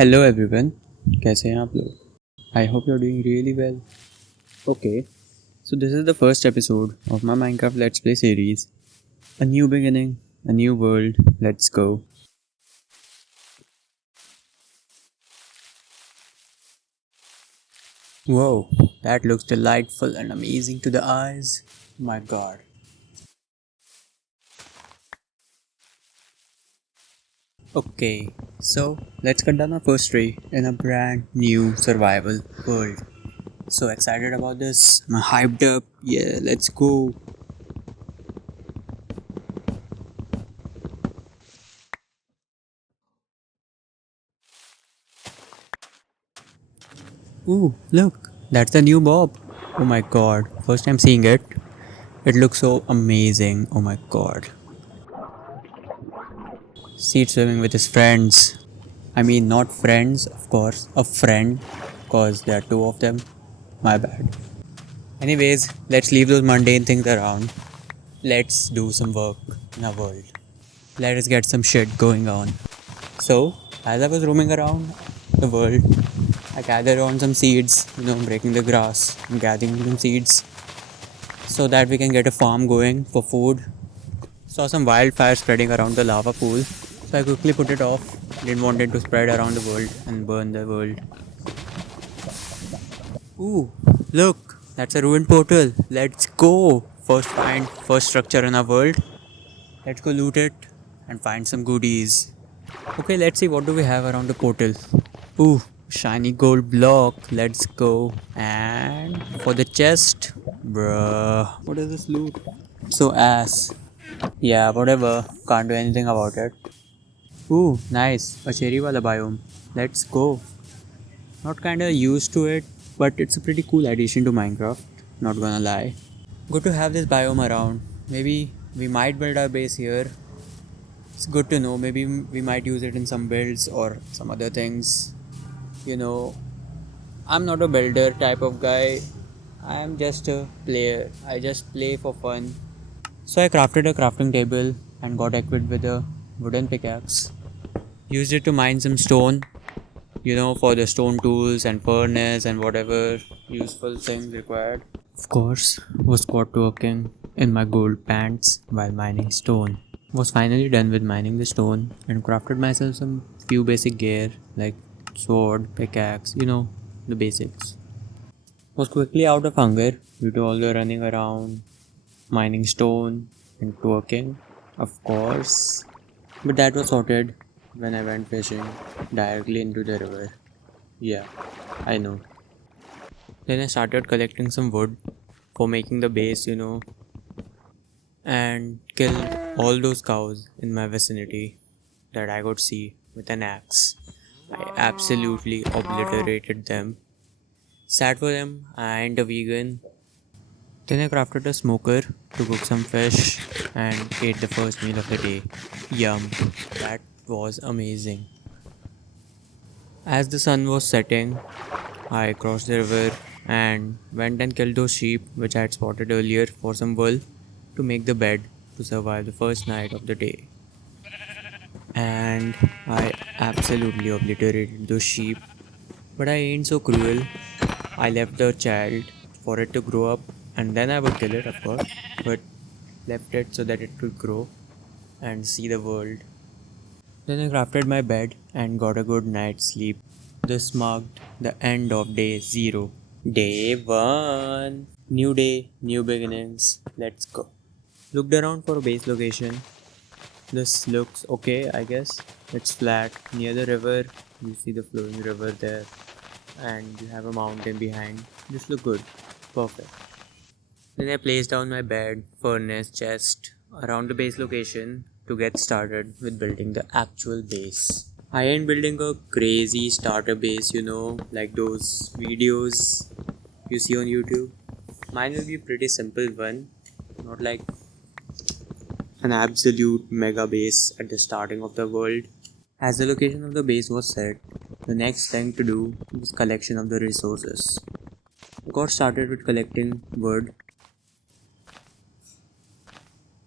Hello everyone, कैसे हैं आप लोग? I hope you're doing really well. Okay, so this is the first episode of my Minecraft Let's Play series. A new beginning, a new world. Let's go. Whoa, that looks delightful and amazing to the eyes. My god. Okay, so let's cut down our first tree in a brand new survival world. So excited about this. I'm hyped up. Yeah, let's go. Ooh, look, that's the new Bob. Oh my god, first time seeing it. It looks so amazing. Oh my god. See it swimming with his friends. I mean, not friends, of course, a friend, because there are two of them. My bad. Anyways, let's leave those mundane things around. Let's do some work in our world. Let us get some shit going on. So, as I was roaming around the world, I gathered on some seeds, breaking the grass and gathering some seeds so that we can get a farm going for food. Saw some wildfire spreading around the lava pool, so I quickly put it off. Didn't want it to spread around the world and burn the world. Ooh, look, that's a ruined portal. Let's go. First find, first structure in our world. Let's go loot it and find some goodies. Okay, let's see what do we have around the portal. Ooh, shiny gold block. Let's go. And for the chest, bruh. What is this loot? So ass. Yeah, whatever. Can't do anything about it. Ooh, nice. A cherry wala biome. Let's go. Not kinda used to it, but it's a pretty cool addition to Minecraft. Not gonna lie. Good to have this biome around. Maybe we might build our base here. It's good to know. Maybe we might use it in some builds or some other things. You know, I'm not a builder type of guy. I am just a player. I just play for fun. So I crafted a crafting table and got equipped with a wooden pickaxe. Used it to mine some stone, for the stone tools and furnace and whatever useful things required. Of course, was caught working in my gold pants while mining stone. Was finally done with mining the stone and crafted myself some few basic gear like sword, pickaxe, the basics. Was quickly out of hunger due to all the running around, mining stone, and twerking, of course. But that was sorted when I went fishing directly into the river. Yeah, I know. Then I started collecting some wood for making the base, and killed all those cows in my vicinity that I could see with an axe. I absolutely obliterated them. Sad for them, I ain't a vegan. Then I crafted a smoker to cook some fish and ate the first meal of the day. Yum, that was amazing. As the sun was setting, I crossed the river and went and killed those sheep which I had spotted earlier for some wool to make the bed to survive the first night of the day. And I absolutely obliterated those sheep. But I ain't so cruel. I left the child for it to grow up and then I would kill it, of course, but left it so that it could grow and see the world. Then I crafted my bed and got a good night's sleep. This marked the end of day 0. Day 1. New day, new beginnings. Let's go. Looked around for a base location. This looks okay, I guess. It's flat near the river. You see the flowing river there, and you have a mountain behind. This look good. Perfect. Then I placed down my bed, furnace, chest around the base location to get started with building the actual base. I ain't building a crazy starter base, like those videos you see on YouTube. Mine will be a pretty simple one, not like an absolute mega base at the starting of the world. As the location of the base was set, the next thing to do was collection of the resources. I got started with collecting wood.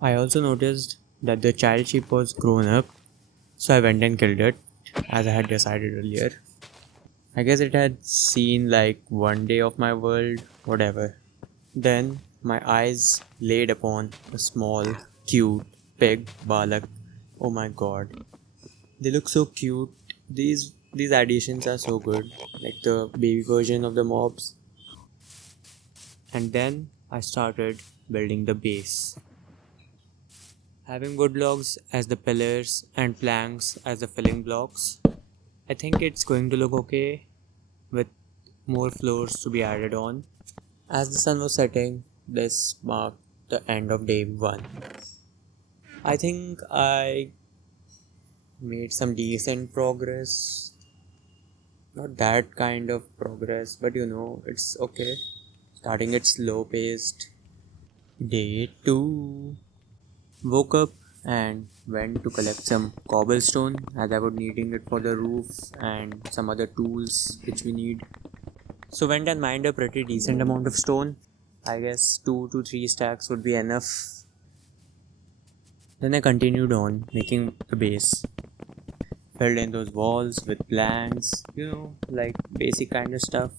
I also noticed that the child sheep was grown up, so I went and killed it. as I had decided earlier. I guess it had seen like one day of my world, whatever. Then my eyes laid upon a small, cute pig balak. Oh my god, they look so cute. These additions are so good, like the baby version of the mobs. And then I started building the base, having wood logs as the pillars and planks as the filling blocks. I think it's going to look okay with more floors to be added on. As the sun was setting, this marked the end of day 1. I think I made some decent progress. Not that kind of progress, but it's okay. Starting it slow paced. Day 2. Woke up and went to collect some cobblestone as I was needing it for the roof and some other tools which we need. So went and mined a pretty decent amount of stone. I guess 2 to 3 stacks would be enough. Then I continued on making the base. Filled in those walls with planks, like basic kind of stuff.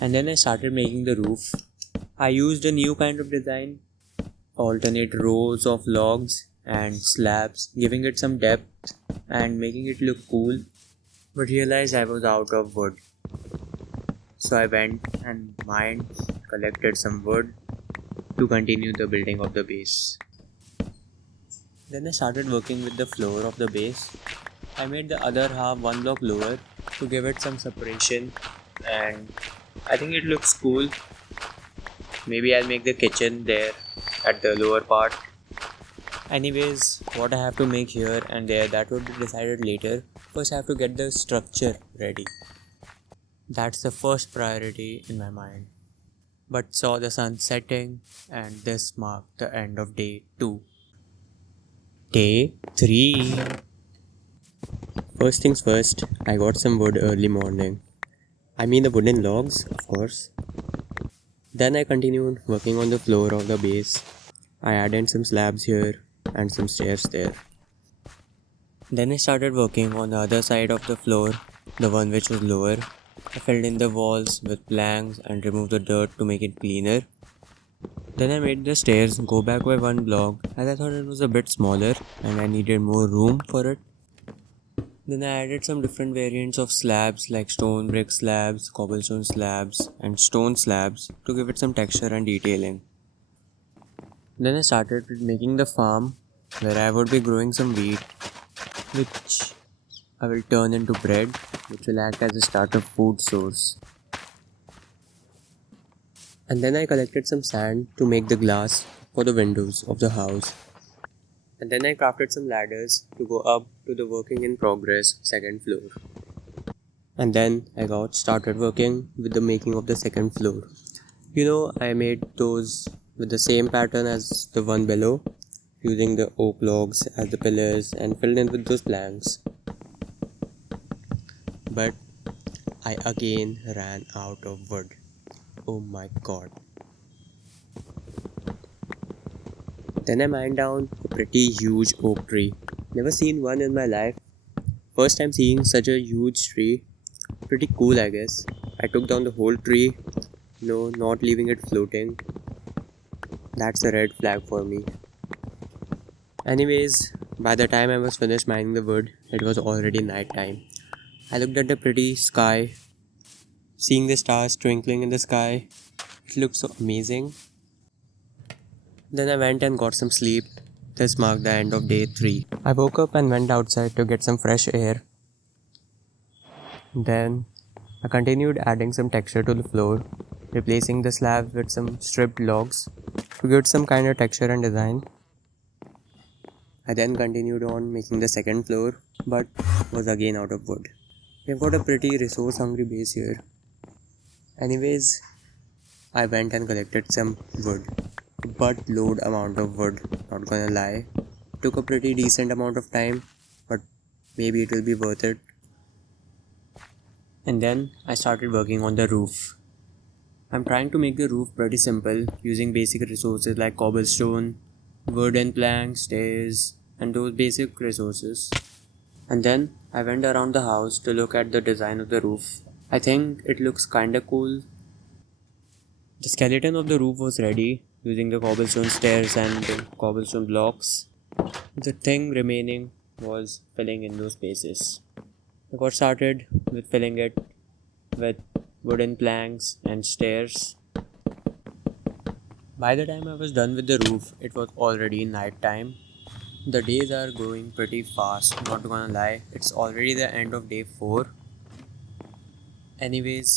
And then I started making the roof. I used a new kind of design, alternate rows of logs and slabs, giving it some depth and making it look cool. But realized I was out of wood. So I went and mined, collected some wood to continue the building of the base. Then I started working with the floor of the base. I made the other half one block lower to give it some separation, and I think it looks cool. Maybe I'll make the kitchen there at the lower part. Anyways, what I have to make here and there, that would be decided later. First I have to get the structure ready. That's the first priority in my mind. But saw the sun setting, and this marked the end of day 2. Day 3. First things first, I got some wood early morning. I mean the wooden logs, of course. Then I continued working on the floor of the base. I added some slabs here and some stairs there. Then I started working on the other side of the floor, the one which was lower. I filled in the walls with planks and removed the dirt to make it cleaner. Then I made the stairs go back by one block as I thought it was a bit smaller and I needed more room for it. Then I added some different variants of slabs like stone brick slabs, cobblestone slabs, and stone slabs to give it some texture and detailing. Then I started with making the farm where I would be growing some wheat, which I will turn into bread, which will act as a starter food source. And then I collected some sand to make the glass for the windows of the house. And then I crafted some ladders to go up to the working in progress second floor. And then I got started working with the making of the second floor. I made those with the same pattern as the one below, using the oak logs as the pillars and filled in with those planks. But I again ran out of wood. Oh my god. Then I mined down a pretty huge oak tree. Never seen one in my life. First time seeing such a huge tree. Pretty cool, I guess. I took down the whole tree. No, not leaving it floating. That's a red flag for me. Anyways, by the time I was finished mining the wood, it was already night time. I looked at the pretty sky, seeing the stars twinkling in the sky. It looked so amazing. Then I went and got some sleep. This marked the end of day 3. I woke up and went outside to get some fresh air. Then I continued adding some texture to the floor, replacing the slabs with some stripped logs to give some kind of texture and design. I then continued on making the second floor, but was again out of wood. We've got a pretty resource hungry base here. Anyways, I went and collected some wood. But load amount of wood, not gonna lie. Took a pretty decent amount of time, but maybe it will be worth it. And then I started working on the roof. I'm trying to make the roof pretty simple using basic resources like cobblestone, wood and planks, stairs, and those basic resources. And then I went around the house to look at the design of the roof. I think it looks kinda cool. The skeleton of the roof was ready using the cobblestone stairs and the cobblestone blocks. The thing remaining was filling in those spaces. I got started with filling it with wooden planks and stairs. By the time I was done with the roof, it was already night time. The days are going pretty fast, not gonna lie. It's already the end of day 4. Anyways,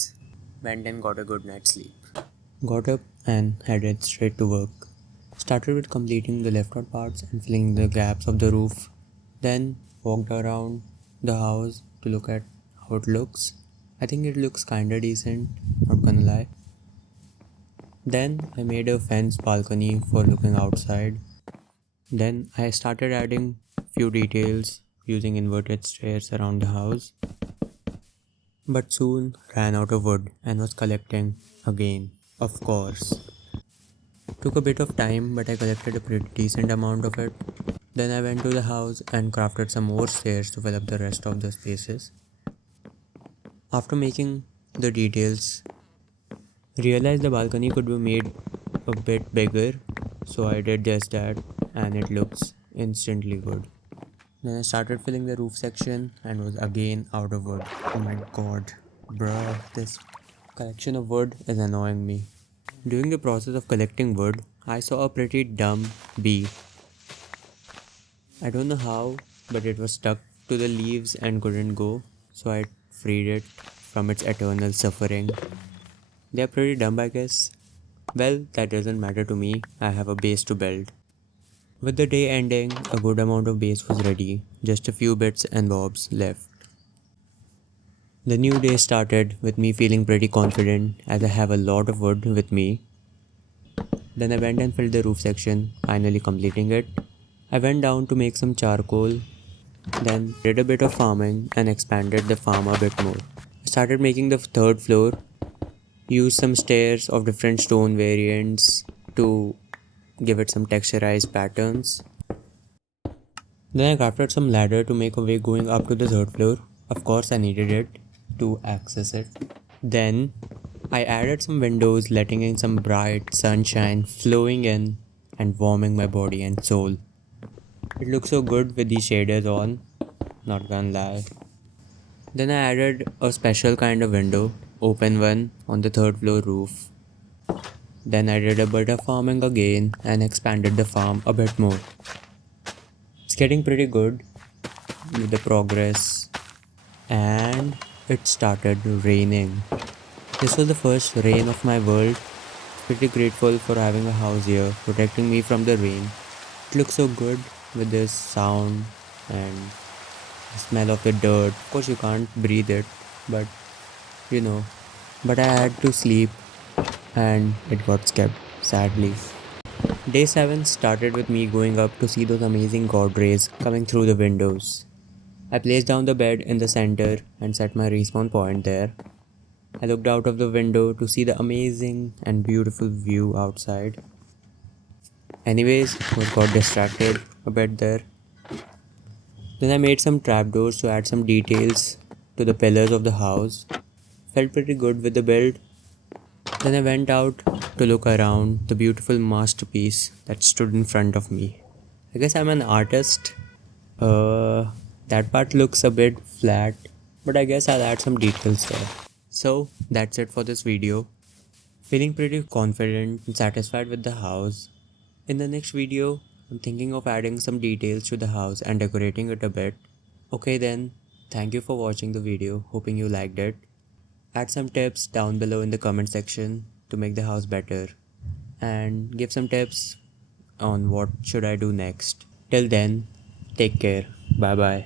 went and got a good night's sleep. Got up and headed straight to work. Started with completing the left out parts and filling the gaps of the roof. Then walked around the house to look at how it looks. I think it looks kinda decent, not gonna lie. Then I made a fence balcony for looking outside. Then I started adding few details using inverted stairs around the house, but soon ran out of wood and was collecting again, of course. Took a bit of time, but I collected a pretty decent amount of it. Then I went to the house and crafted some more stairs to fill up the rest of the spaces. After making the details, realized the balcony could be made a bit bigger, so I did just that and it looks instantly good. Then I started filling the roof section and was again out of wood. Oh my god, bruh, this collection of wood is annoying me. During the process of collecting wood, I saw a pretty dumb bee. I don't know how, but it was stuck to the leaves and couldn't go, so I freed it from its eternal suffering. They are pretty dumb, I guess. Well, that doesn't matter to me, I have a base to build. With the day ending, a good amount of base was ready, just a few bits and bobs left. The new day started with me feeling pretty confident as I have a lot of wood with me. Then I went and filled the roof section, finally completing it. I went down to make some charcoal, then did a bit of farming and expanded the farm a bit more. I started making the third floor, used some stairs of different stone variants to give it some texturized patterns. Then I crafted some ladder to make a way going up to the third floor. Of course, I needed it to access it. Then I added some windows, letting in some bright sunshine flowing in and warming my body and soul. It looks so good with these shaders on, not gonna lie. Then I added a special kind of window, open one on the third floor roof. Then I did a bit of farming again and expanded the farm a bit more. It's getting pretty good with the progress, and it started raining. This was the first rain of my world. Pretty grateful for having a house here protecting me from the rain. It looks so good with this sound and the smell of the dirt. Of course, you can't breathe it, but you know. But I had to sleep and it got skipped, sadly. Day 7 started with me going up to see those amazing god rays coming through the windows. I placed down the bed in the center and set my respawn point there. I looked out of the window to see the amazing and beautiful view outside. Anyways, got distracted a bit there. Then I made some trapdoors to add some details to the pillars of the house. Felt pretty good with the build. Then I went out to look around the beautiful masterpiece that stood in front of me. I guess I'm an artist. That part looks a bit flat, but I guess I'll add some details there. So that's it for this video. Feeling pretty confident and satisfied with the house. In the next video, I'm thinking of adding some details to the house and decorating it a bit. Okay then, thank you for watching the video, hoping you liked it. Add some tips down below in the comment section to make the house better. And give some tips on what should I do next. Till then, take care. Bye bye.